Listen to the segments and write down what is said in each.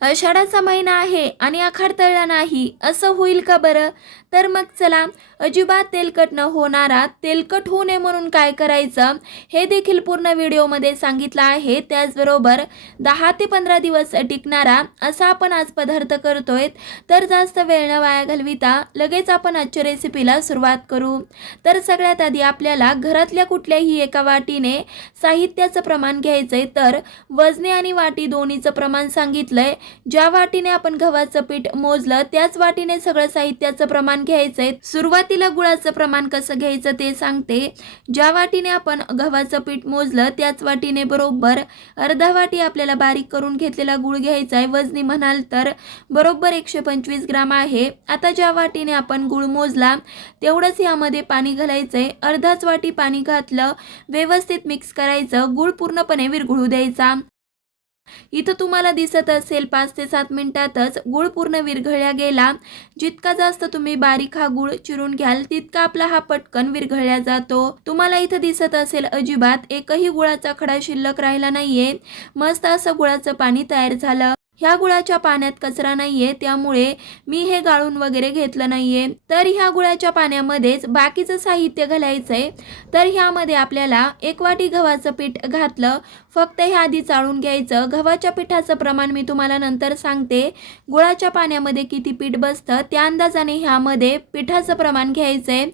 आषाढाचा महिना आहे आणि आखाड तळला नाही असं होईल का बरं? तर मग चला अजिबात तेलकट न होणारा तेलकट होऊ नये म्हणून काय करायचं? हे देखील पूर्ण व्हिडिओमध्ये सांगितलं आहे. त्याचबरोबर दहा ते पंधरा दिवस टिकणारा असा आपण आज पदार्थ करतोय. तर जास्त वेळ न वाया घालविता लगेच आपण आजच्या रेसिपीला सुरुवात करू. तर सगळ्यात आधी आपल्याला घरातल्या कुठल्याही एका वाटीने साहित्याचं प्रमाण घ्यायचंय. तर वजने आणि वाटी दोन्हीचं प्रमाण सांगितलंय. ज्या वाटीने आपण गव्हाचं पीठ मोजलं त्याच वाटीने सगळं साहित्याचं प्रमाण घ्यायचंय. सुरुवातीला गुळाचं प्रमाण कसं घ्यायचं ते सांगते. ज्या वाटीने आपण गव्हाचं पीठ मोजलं त्याच वाटीने बरोबर अर्धा वाटी आपल्याला बारीक करून घेतलेला गुळ घ्यायचा आहे वजनी म्हणाल तर बरोबर एकशे पंचवीस ग्राम आहे. आता ज्या वाटीने आपण गुळ मोजला तेवढंच यामध्ये पाणी घालायचंय. अर्धाच वाटी पाणी घातलं व्यवस्थित मिक्स करायचं. गुळ पूर्णपणे विरघळू द्यायचा. इथं तुम्हाला दिसत असेल पाच ते सात मिनिटातच गुळ पूर्ण विरघळल्या गेला. जितका जास्त तुम्ही बारीक हा गुळ चिरून घ्याल तितका आपला हा पटकन विरघळल्या जातो. तुम्हाला इथं दिसत असेल अजिबात एकही गुळाचा खडा शिल्लक राहिला नाहीये. मस्त असं गुळाचं पाणी तयार झालं. ह्या गुळाच्या पाण्यात कचरा नाहीये त्यामुळे मी हे गाळून वगैरे घेतलं नाहीये. तर ह्या गुळाच्या पाण्यामध्येच बाकीचं साहित्य घालायचं आहे तर ह्यामध्ये आपल्याला एक वाटी गव्हाचं पीठ घातलं. फक्त हे आधी चाळून घ्यायचं. गव्हाच्या पिठाचं प्रमाण मी तुम्हाला नंतर सांगते. गुळाच्या पाण्यामध्ये किती पीठ बसतं त्या अंदाजाने ह्यामध्ये पिठाचं प्रमाण घ्यायचं आहे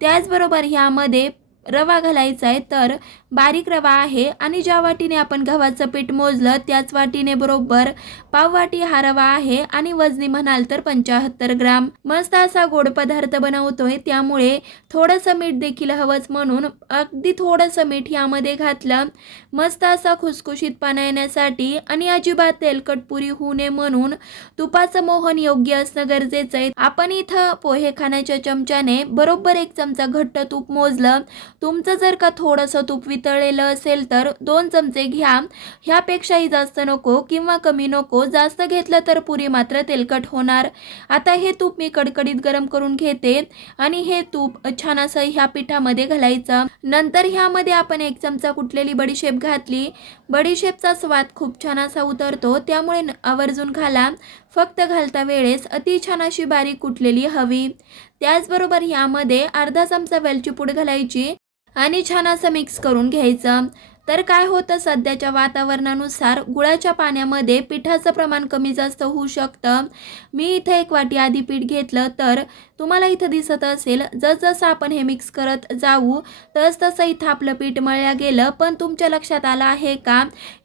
त्याचबरोबर ह्यामध्ये रवा घालायचा आहे तर बारीक रवा आहे आणि ज्या वाटीने आपण गव्हाचं पीठ मोजलं त्याच वाटीने बरोबर पाव वाटी हा रवा आहे आणि वजनी म्हणाल तर पंचाहत्तर ग्राम. मस्त असा गोड पदार्थ बनवतोय त्यामुळे थोडंसं मीठ देखील हवंच म्हणून अगदी थोडंसं मीठ यामध्ये घातलं. मस्त असा खुसखुशीत पाना येण्यासाठी आणि अजिबात तेलकट पुरी होऊ नये म्हणून तुपाचं मोहन योग्य असणं गरजेचं आहे आपण इथं पोहे खाण्याच्या चमच्याने बरोबर एक चमचा घट्ट तूप मोजलं. तुमचं जर का थोडंसं तूप वितळलेलं असेल तर दोन चमचे घ्या. ह्यापेक्षाही जास्त नको किंवा कमी नको. जास्त घेतलं तर पुरी मात्र तेलकट होणार. आता हे तूप मी कडकडीत गरम करून घेते आणि हे तूप छान असं ह्या पिठामध्ये घालायचं. नंतर ह्यामध्ये आपण एक चमचा कुटलेली बडीशेप घातली. बडीशेपचा स्वाद खूप छान असा उतरतो. त्यामुळे आवर्जून घाला. फक्त घालता वेळेस अति छान अशी बारीक कुटलेली हवी. त्याचबरोबर ह्यामध्ये अर्धा चमचा वेलची पूड घालायची. आणि छान असं मिक्स करून घ्यायचं. तर काय होतं सध्याच्या वातावरणानुसार गुळाच्या पाण्यामध्ये पिठाचं प्रमाण कमी जास्त होऊ शकतं. मी इथं एक वाटी आधी पीठ घेतलं तर तुम्हाला इथं दिसत असेल जसजसं आपण हे मिक्स करत जाऊ तस तसं इथं आपलं पीठ मळल्या गेलं. पण तुमच्या लक्षात आलं आहे का?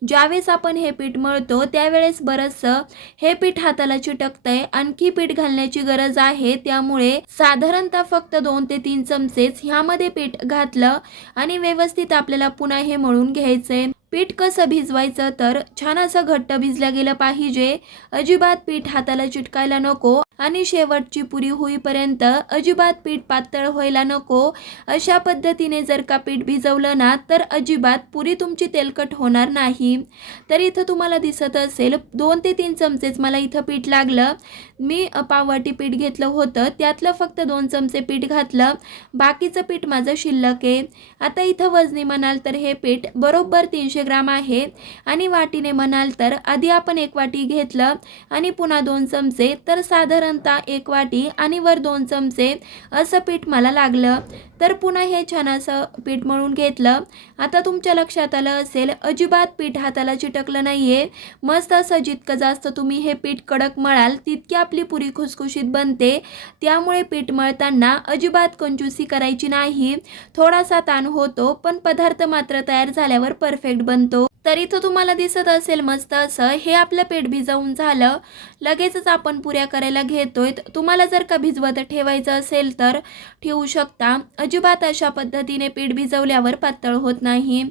ज्यावेळेस आपण हे पीठ मळतो त्यावेळेस बरंचसं हे पीठ हाताला चिटकतंय. आणखी पीठ घालण्याची गरज आहे. त्यामुळे साधारणतः फक्त दोन ते तीन चमचेच ह्यामध्ये पीठ घातलं आणि व्यवस्थित आपल्याला पुन्हा हे मळून घ्यायचंय. पीठ कसं भिजवायचं तर छान असं घट्ट भिजलं गेलं पाहिजे. अजिबात पीठ हाताला चिटकायला नको आणि शेवटची पुरी होईपर्यंत अजिबात पीठ पातळ व्हायला नको. अशा पद्धतीने जर का पीठ भिजवलं ना तर अजिबात पुरी तुमची तेलकट होणार नाही. तर इथं तुम्हाला दिसत असेल दोन ते तीन चमचेच मला इथं पीठ लागलं. मी पावटी पाववाटी पीठ घेतलं होतं त्यातलं फक्त दोन चमचे पीठ घातलं. बाकीचं पीठ माझं शिल्लक आहे. आता इथं वजनी म्हणाल तर हे पीठ बरोबर तीनशे ग्राम आहे. आणि वाटीने म्हणाल तर आधी आपण एक वाटी घेतलं आणि पुन्हा दोन चमचे तर साधारणतः एक वाटी आणि वर दोन चमचे असं पीठ मला लागलं. तर पुन्हा हे छान असं पीठ मळून घेतलं. आता तुमच्या लक्षात आलं असेल अजिबात पीठ हाताला चिटकलं आहे मस्त असं जितकं जास्त तुम्ही हे पीठ कडक मळाल तितकी आपली पुरी खुसखुशीत बनते. त्यामुळे पीठ मळताना अजिबात कंजूसी करायची नाही. थोडासा ताण होतो पण पदार्थ मात्र तयार झाल्यावर परफेक्ट बनतो. तर इथं तुम्हाला दिसत असेल मस्त असं. हे आपलं पीठ भिजवून झालं. लगेचच आपण पुऱ्या करायला घेतोय. तुम्हाला जर का भिजवत ठेवायचं असेल तर ठेवू शकता. अजिबात अशा पद्धतीने पीठ भिजवल्यावर पातळ होत नाही.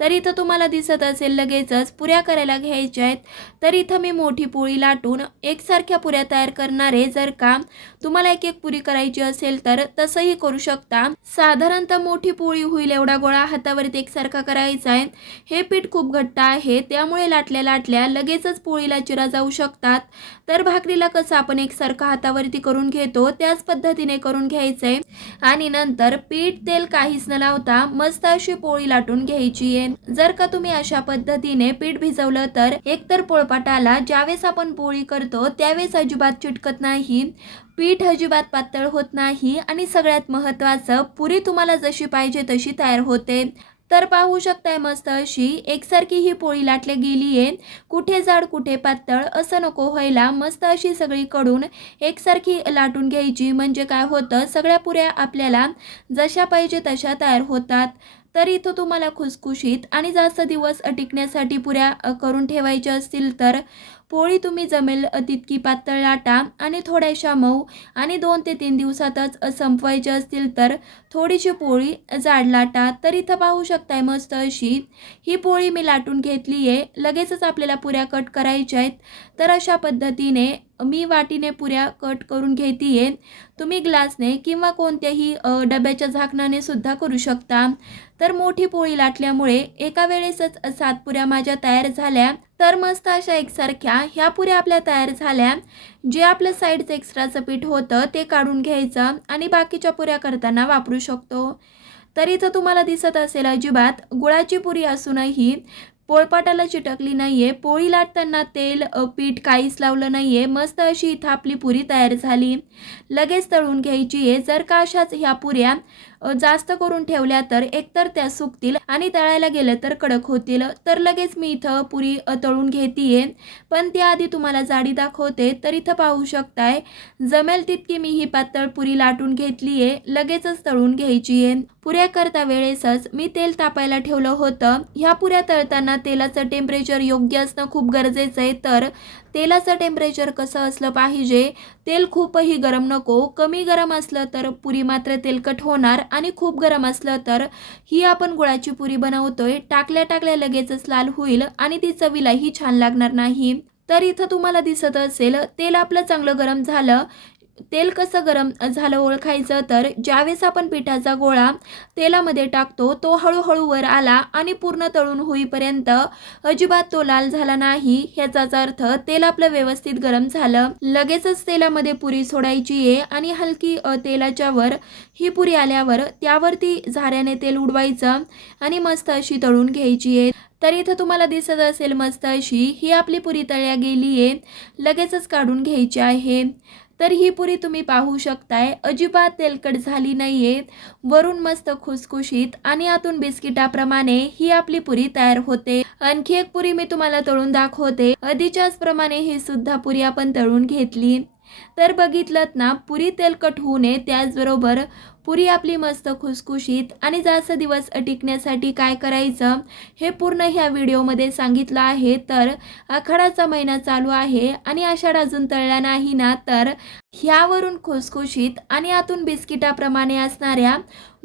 तर इथं तुम्हाला दिसत असेल लगेचच पुऱ्या करायला घ्यायच्या आहेत. तर इथं मी मोठी पोळी लाटून एकसारख्या पुऱ्या तयार करणारे जर का तुम्हाला एक एक पुरी करायची असेल तर तसंही करू शकता. साधारणतः मोठी पोळी होईल एवढा गोळा हातावरती एकसारखा करायचा आहे. हे पीठ खूप घट्ट आहे त्यामुळे लाटल्या लाटल्या लगेचच पोळीला चिरा जाऊ शकतात. तर भाकरीला कसं आपण एकसारखं हातावरती करून घेतो त्याच पद्धतीने करून घ्यायचंय. आणि नंतर पीठ तेल काहीच न लावता मस्त अशी पोळी लाटून घ्यायची आहे. घ्यायची जर का तुम्ही अशा पद्धतीने पीठ भिजवलं तर एकतर पोळपाटाला ज्यावेळेस आपण पोळी करतो त्यावेळेस अजिबात चिटकत नाही. पीठ अजिबात पातळ होत नाही आणि सगळ्यात महत्त्वाचं पुरी तुम्हाला जशी पाहिजे तशी तयार होते. तर पाहू शकताय मस्त अशी एकसारखी ही पोळी लाटली गेली आहे कुठे जाड कुठे पातळ असं नको व्हायला मस्त अशी सगळीकडून एकसारखी लाटून घ्यायची. म्हणजे काय होतं सगळ्या पुऱ्या आपल्याला जशा पाहिजे तशा तयार होतात. तर इथं तुम्हाला खुसखुशीत आणि जास्त दिवस टिकण्यासाठी पुऱ्या करून ठेवायच्या असतील तर पोळी तुम्ही जमेल तितकी पातळ लाटा आणि थोड्याशा मऊ आणि दोन ते तीन दिवसातच संपवायचे असतील तर थोडीशी पोळी जाड लाटा तर इथं पाहू शकताय मस्त अशी. ही पोळी मी लाटून घेतली आहे. लगेचच आपल्याला पुऱ्या कट करायच्या आहेत. तर अशा पद्धतीने मी वाटीने पुऱ्या कट करून घेते तुम्ही ग्लासने किंवा कोणत्याही डब्याच्या झाकणाने सुद्धा करू शकता. तर मोठी पोळी लाटल्यामुळे एका वेळेसच सात पुऱ्या माझ्या तयार झाल्या. तर मस्त अशा एकसारख्या ह्या पुऱ्या आपल्या तयार झाल्या. जे आपलं साईडचं एक्स्ट्राचं पीठ होतं ते काढून घ्यायचं आणि बाकीच्या पुऱ्या करताना वापरू शकतो. तर इथं तुम्हाला दिसत असेल अजिबात गुळाची पुरी असूनही पोळपाटाला चिटकली नाहीये पोळी लाटताना तेल पीठ काहीच लावलं नाही आहे मस्त अशी इथं आपली पुरी तयार झाली. लगेच तळून घ्यायची आहे. जर का अशाच ह्या पुऱ्या जास्त करून ठेवल्या तर एकतर त्या सुकतील आणि तळायला गेलं तर कडक होतील. तर लगेच मी इथं पुरी तळून घेतीये. पण त्याआधी तुम्हाला जाडी दाखवते तर इथं पाहू शकताय. जमेल तितकी मी ही पातळ पुरी लाटून घेतली आहे लगेचच तळून घ्यायची आहे पुऱ्या करता वेळेसच मी तेल तापायला ठेवलं होतं. ह्या पुऱ्या तळताना तेलाचं टेम्परेचर योग्य असणं खूप गरजेचं आहे. तर तेलाचं टेम्परेचर कसं असलं पाहिजे? तेल खूपही गरम नको. कमी गरम असलं तर पुरी मात्र तेलकट होणार आणि खूप गरम असलं तर ही आपण गुळाची पुरी बनवतोय. टाकल्या टाकल्या लगेचच लाल होईल आणि ती चवीलाही छान लागणार नाही. तर इथं तुम्हाला दिसत असेल तेल आपलं चांगलं गरम झालं. तेल कसं गरम झालं ओळखायचं तर ज्यावेळेस आपण पिठाचा गोळा तेलामध्ये टाकतो तो हळूहळू वर आला आणि पूर्ण तळून होईपर्यंत अजिबात तो लाल झाला नाही. ह्याचाच अर्थ तेल आपलं व्यवस्थित गरम झालं लगेचच तेलामध्ये पुरी सोडायची आहे आणि हलकी तेलाच्या वर ही पुरी आल्यावर त्यावरती झाऱ्याने तेल उडवायचं आणि मस्त अशी तळून घ्यायची आहे. तर इथं तुम्हाला दिसत असेल मस्त अशी ही आपली पुरी तळ्या गेली आहे लगेचच काढून घ्यायची आहे. तर ही पुरी तुम्ही पाहू शकताय. अजिबात तेलकट झाली नाहीये. वरून मस्त खुसखुशीत आणि आतून बिस्किटाप्रमाणे ही आपली पुरी तयार होते. आणखी एक पुरी मी तुम्हाला तळून दाखवते. आधीच्याच प्रमाणे ही सुद्धा पुरी आपण तळून घेतली. तर बघितलं ना पुरी तेलकट होऊ नये त्याचबरोबर पुरी आपली मस्त खुसखुशीत आणि जास्त दिवस टिकण्यासाठी काय करायचं हे पूर्ण ह्या व्हिडिओमध्ये सांगितलं आहे. तर आखाडाचा महिना चालू आहे आणि आषाढ अजून तळला नाही ना तर ह्यावरून खुसखुशीत आणि आतून बिस्किटाप्रमाणे असणाऱ्या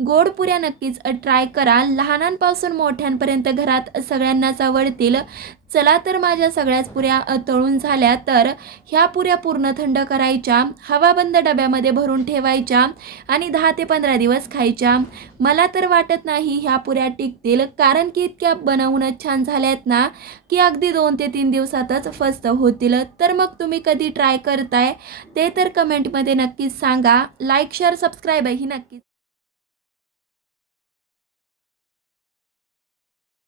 गोड पुऱ्या नक्कीच ट्राय करा. लहानांपासून मोठ्यांपर्यंत घरात सगळ्यांनाच आवडतील चला तर माझ्या सगळ्याच पुऱ्या तळून झाल्या तर ह्या पुऱ्या पूर्ण थंड करायच्या. हवाबंद डब्यामध्ये भरून ठेवायच्या आणि दहा ते पंधरा दिवस खायच्या. मला तर वाटत नाही ह्या पुऱ्या टिकतील कारण की इतक्या बनवूनच छान झाल्यात ना की अगदी दोन ते तीन दिवसातच फस्त होतील. तर मग तुम्ही कधी ट्राय करताय? ते तर कमेंटमध्ये नक्कीच सांगा. लाईक शेअर सबस्क्राईबही नक्कीच